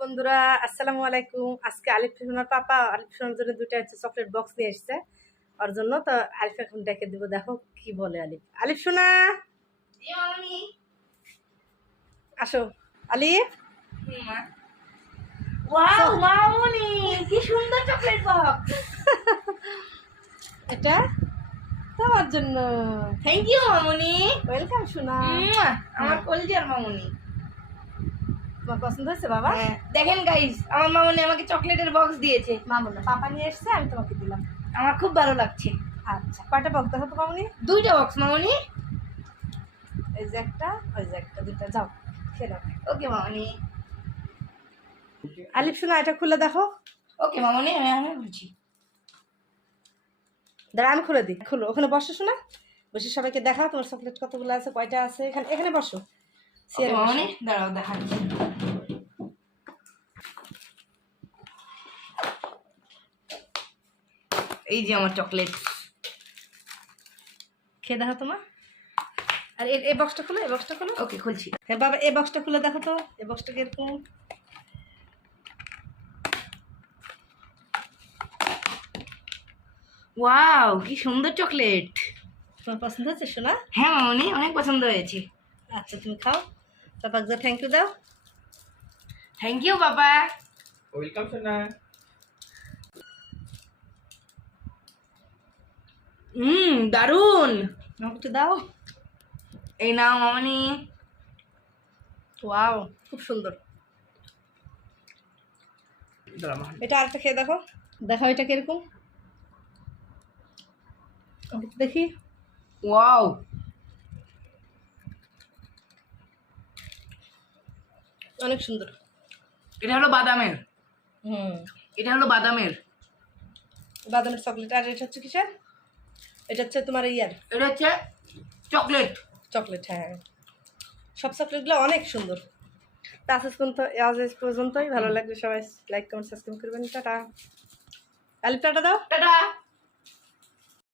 বন্ধুরা আসসালামু আলাইকুম। আজকে আলিফ সোনার পাপা আলিফ সোনার জন্য দুইটা চকলেট বক্স নিয়ে এসেছে ওর জন্য। তো আলিফ এখন ডেকে দিব, দেখো কি বলে। আলিফ আলিফ সোনা আসো। আলিফ ওয়াও মামুনি কি সুন্দর চকলেট বক্স। এটা তোমার জন্য। Thank you Mamuni. ওয়েলকাম সোনা। আমার কলজিয়ার মামুনি। তোমার পছন্দ হয়েছে বাবা? দেখেন গাইস, আমার মামুনি আমাকে চকলেটের বক্স দিয়েছে। মামু না, পাপা নিয়ে এসেছে, আমি তোমাকে দিলাম। আমার খুব ভালো লাগছে। আচ্ছা, কয়টা বক্স দেখো তো মামুনি? দুইটা বক্স মামুনি। এই যে একটা, ওই যে একটা, দুইটা। যাও খেয়ে নাও। ওকে মামুনি। আলিফ সোনা এটা খুলে দেখো। ওকে মামুনি, আমি বলছি। দাঁড়া আমি খুলে দিই। খুলো, ওখানে বসো শোনা। বসে সবাইকে দেখা তোমার চকলেট কতগুলো আছে, কয়টা আছে। এখানে এখানে বসো। ওকে মামুনি, দাঁড়াও দেখাচ্ছি। এই যে আমার চকলেট। খেয়ে দেখো তোমার। আর এই বক্সটা খুলো, এই বক্সটা খুলো। ওকে খুলছি। হ্যাঁ বাবা, এই বক্সটা খুলে দেখো তো। এই বক্সটা কিরকম। ওয়াও কি সুন্দর চকলেট। তোমার পছন্দ হচ্ছে শোনা? হ্যাঁ মামুনি, অনেক পছন্দ হয়েছে। আচ্ছা তুমি খাও। পাপাকে যা থ্যাংক ইউ দাও। থ্যাংক ইউ বাবা। ওয়েলকাম সোনা। দারুন। আমাকে একটু দাও। এই নাও মামনি। ওয়াও খুব সুন্দর। এটা আরেকটা খেয়ে দেখো। দেখো এটা কিরকম। দেখি। ওয়াও অনেক সুন্দর। এটা হলো বাদামের। হুম, এটা হলো বাদামের। বাদামের চকলেট। আর এটা হচ্ছে কিসের? এটা হচ্ছে তোমার ইয়ার এটা হচ্ছে চকলেট। চকলেট। হ্যাঁ, সব চকলেটগুলো অনেক সুন্দর। তা আজ পর্যন্তই। ভালো লাগলে সবাই লাইক কমেন্ট সাবস্ক্রাইব করবেন। টাটা। আলিফ টাটা দাও। টাটা।